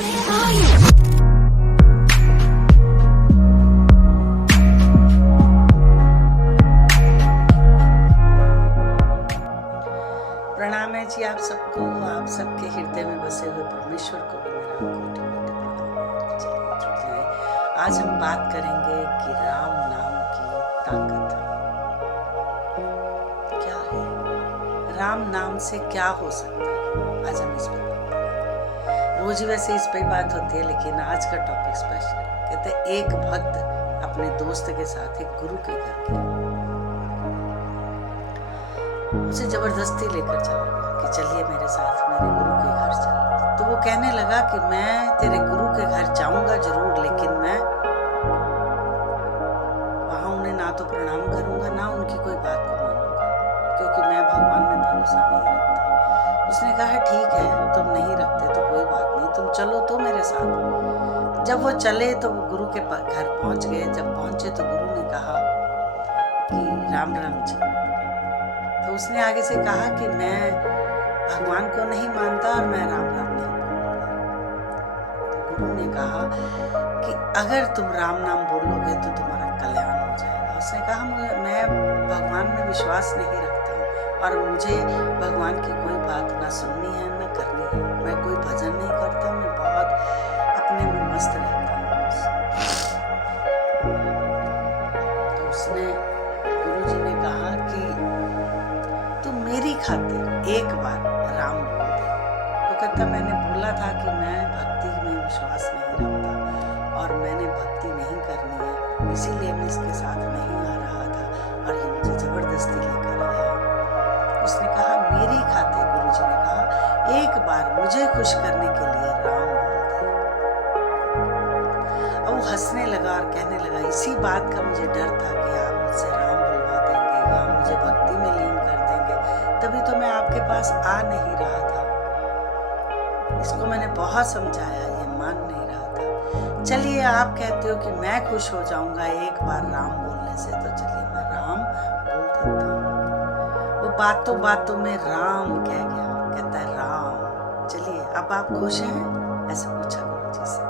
प्रणाम है जी आप सबको, आप सबके हृदय में बसे हुए परमेश्वर को भी मेरा कोटि कोटि प्रणाम। चलिए जुड़ जाए। आज हम बात करेंगे कि राम नाम की ताकत क्या है, राम नाम से क्या हो सकता है। आज हम इस पर बात करेंगे। रोज वैसे इस पर बात होती है, लेकिन आज का टॉपिक स्पेशल। कहते हैं एक भक्त अपने दोस्त के साथ एक गुरु के घर गया, उसे जबरदस्ती लेकर चला गया कि चलिए मेरे साथ मेरे गुरु के घर चल। तो वो कहने लगा कि मैं तेरे गुरु के घर जाऊंगा जरूर, लेकिन मैं वहां उन्हें ना तो प्रणाम करूंगा ना उनकी कोई बात को मानूंगा, क्योंकि मैं भगवान में भरोसा नहीं रखता। उसने कहा ठीक है, तुम नहीं रखते तो कोई बात नहीं, तुम चलो तो मेरे साथ। जब वो चले तो वो गुरु के घर पहुंच गए। जब पहुंचे तो गुरु ने कहा कि राम राम जी। तो उसने आगे से कहा कि मैं भगवान को नहीं मानता और मैं राम राम नहीं बोलूंगा। तो गुरु ने कहा कि अगर तुम राम नाम बोलोगे तो तुम्हारा कल्याण हो जाएगा। उसने कहा मैं भगवान में विश्वास नहीं रखता हूँ और मुझे भगवान की कोई बात ना सुननी है ना करनी है। मैं कोई भजन नहीं करता, मैं बहुत अपने में मस्त रहता हूँ। तो उसने गुरु जी ने कहा कि मेरी खातिर एक बार राम बोल दे। वो कहता मैंने बोला था कि मैं भक्ति में विश्वास नहीं रखता और मैंने भक्ति नहीं करनी है, इसीलिए मैं इसके साथ नहीं आ रहा था और ये मुझे जबरदस्ती लेकर आया। उसने कहा मेरी खातिर, गुरु जी ने कहा एक बार मुझे खुश करने के लिए राम बोल दे। अब वो हंसने लगा और कहने लगा इसी बात का मुझे डर था कि आप मुझसे राम बुलवा देंगे या मुझे भक्ति में लीन कर देंगे, तभी तो मैं आपके पास आ नहीं रहा था। इसको मैंने बहुत समझाया, ये मान नहीं रहा था। चलिए आप कहते हो कि मैं खुश हो जाऊंगा एक बार राम बोलने से, तो चलिए मैं राम बोल देता हूँ। वो बातों बातों में राम कह गया। कहता है राम, चलिए अब आप खुश हैं? ऐसे पूछा गुरु जी से।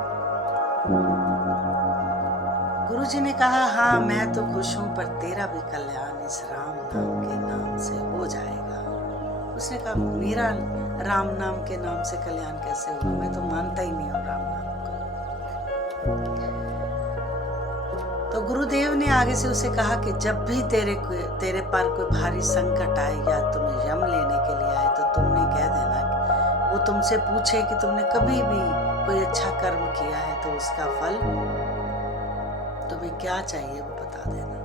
गुरु जी ने कहा हाँ मैं तो खुश हूँ, पर तेरा भी कल्याण इस राम नाम के नाम से हो जाएगा। उसने कहा मेरा राम नाम के नाम से कल्याण कैसे होगा, मैं तो मानता ही नहीं हूँ राम नाम को। तो गुरुदेव ने आगे से उसे कहा कि जब भी तेरे पर कोई भारी संकट आए या तुम्हें यम लेने के लिए आए, तो तुमने कह देना कि वो तुमसे पूछे कि तुमने कभी भी कोई अच्छा कर्म किया है तो उसका फल तुम्हें क्या चाहिए वो बता देना,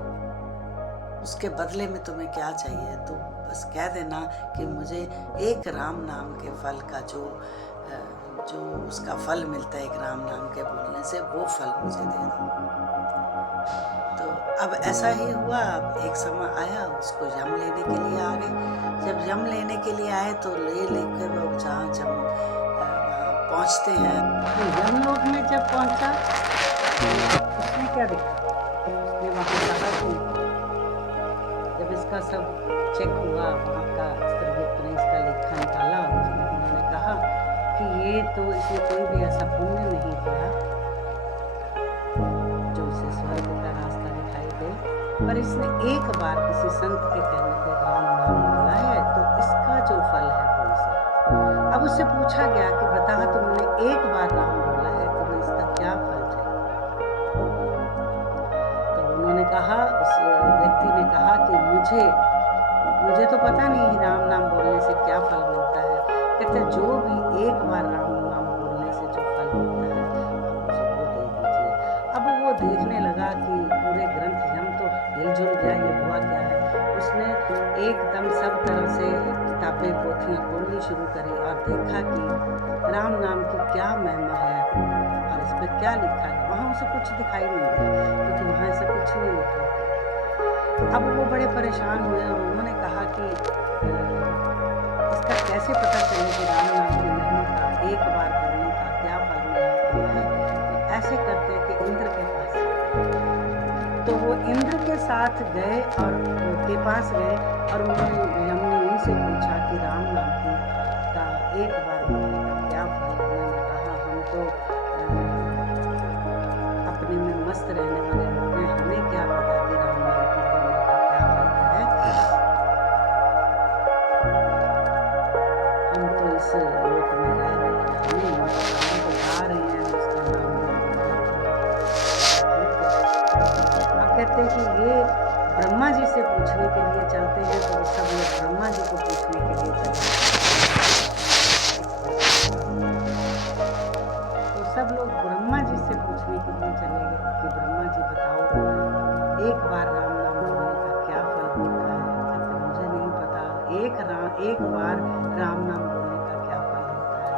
उसके बदले में तुम्हें क्या चाहिए। तो बस कह देना कि मुझे एक राम नाम के फल का जो उसका फल मिलता है एक राम नाम के बोलने से, वो फल मुझे दे दो। तो अब ऐसा ही हुआ। अब एक समय आया, उसको यम लेने के लिए आ गए। जब यम लेने के लिए आए तो लेकर लोग जहाँ जब पहुँचते हैं, यमलोक में जब पहुँचा उसने क्या देखा, उसने वहाँ कहा कि जब इसका सब चेक हुआ, वहाँ का चित्रगुप्त ने इसका लेखा निकाला, उन्होंने कहा कि ये तो इसने कोई भी ऐसा पुण्य नहीं किया जो उसे स्वर्ग का रास्ता दिखाई दे, पर इसने एक बार किसी संत के कहने पे राम नाम बोला है, तो इसका जो फल है वो इसे। अब उससे पूछा गया कि बता तुमने एक बार राम बोला है, तुम्हें इसका क्या फल चाहिए। तो उन्होंने कहा, उस व्यक्ति ने कहा कि मुझे तो पता नहीं राम नाम बोलने से क्या फल मिलता है। कहते जो भी एक बार राम नाम बोलने से जो फल मिलता है आप मुझे वो दे दीजिए। अब वो देखने लगा कि पूरे ग्रंथ यम तो हिलजुल गया, ये हुआ क्या है। उसने एकदम सब तरह से किताबें पोथियाँ खोलनी शुरू करी और देखा कि राम नाम की क्या महिमा है और इस पर क्या लिखा है। वहाँ उसे कुछ दिखाई नहीं दिया, क्योंकि वहाँ से कुछ नहीं लिखा। अब वो बड़े परेशान हुए और उन्होंने कहा कि इसका कैसे पता चले कि राम नाम की महिमा का एक बार बोलने का क्या फल मिलना है। तो ऐसे करते कि इंद्र के पास, तो वो इंद्र के साथ गए और उनके पास गए और हमने उनसे पूछा कि राम नाम की का एक बार बोलने का क्या फल। उन्होंने कहा हम तो अपने में मस्त रहने वाले लोग हैं, हमें क्या पता कि राम नाम की बोलने का क्या अर्थ है। हम तो इस लोक में रह रहे हैं, हमें नहीं पता, हम तो गा रहे हैं उसका नाम आप कहते हैं कि ये ब्रह्मा जी से पूछने के लिए चलते हैं, तो सब लोग ब्रह्मा जी को पूछने के लिए चलते हैं। तो सब लोग ब्रह्मा जी से पूछने के लिए चले गए कि ब्रह्मा जी बताओ, एक बार राम नाम बोलने का क्या फल होता है। कहते मुझे नहीं पता, एक बार राम नाम बोलने का क्या फल होता है।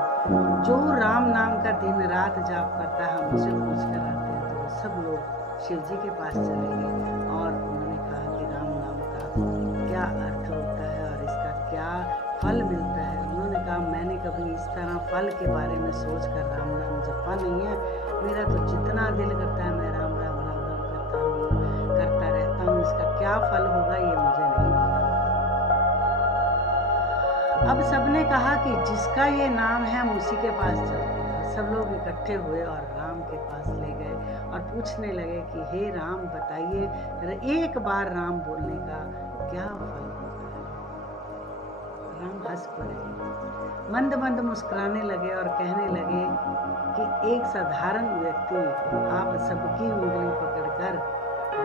जो राम नाम का दिन रात जाप करता है, हम उसे पूछ कर आते हैं। तो सब लोग शिव जी के पास चले गए और उन्होंने कहा कि राम नाम का क्या अर्थ होता है और इसका क्या फल मिलता है। उन्होंने कहा मैंने कभी इस तरह फल के बारे में सोच कर राम नाम जपा नहीं है, मेरा तो जितना दिल करता है मैं राम राम राम राम करता रहता हूँ, इसका क्या फल होगा ये मुझे नहीं पता। अब सबने कहा कि जिसका ये नाम है हम उसी के पास चलते हैं। सब लोग इकट्ठे हुए और राम के पास ले गए और पूछने लगे कि हे राम बताइए, एक बार राम बोलने का क्या फल होता है। राम हंस पड़े, मंद मंद मुस्कुराने लगे और कहने लगे कि एक साधारण व्यक्ति आप सबकी उंगली पकड़कर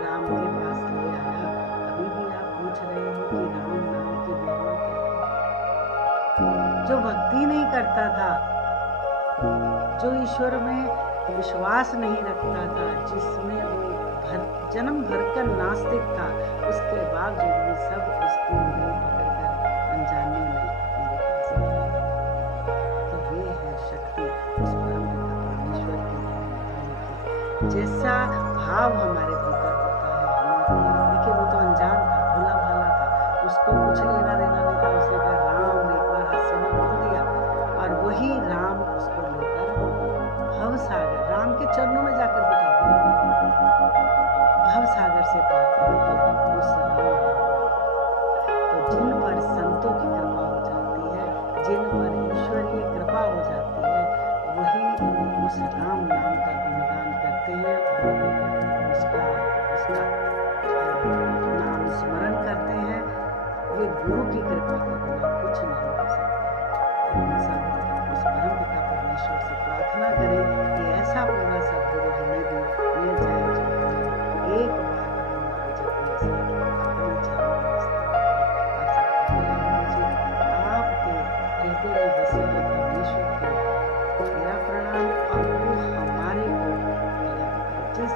राम के पास ले आया, अभी भी आप पूछ रहे हो कि राम नाम की महिमा क्या है। जो भक्ति नहीं करता था, जो ईश्वर में विश्वास नहीं रखता था, जिसमें वो जन्म भर का नास्तिक था, उसके बावजूद भी सब उसकी उंगली पकड़कर अनजाने में मेरे पास आए। तो ये है शक्ति उस परमपिता परमेश्वर की। जैसा भाव हमारे भीतर होता है, देखिए वो तो अनजान था, भोला भाला था, उसको कुछ लेना देना नहीं था। उसने कहा राम, एक बार हास्य में बोल दिया और वही राम उसको लेकर भव सागर, राम के चरणों में जाकर बिठा दिया, भव सागर से पार कर दिया उस राम। तो जिन पर संतों की कृपा हो जाती है, जिन पर ईश्वरीय कृपा हो जाती है, वही उस राम नाम का गुणगान करते हैं और उसका नाम स्मरण करते हैं। ये गुरु की कृपा के बिना कुछ नहीं हो सकता। हम सब उस परमपिता परमेश्वर से प्रार्थना करें कि ऐसा पूरा सद्गुरु हमें भी मिल जाए, जो एक बार राम नाम जपने से अपनी जान आपके हृदय में बसे हुए परमेश्वर को मेरा प्रणाम और वो हमारे को जिस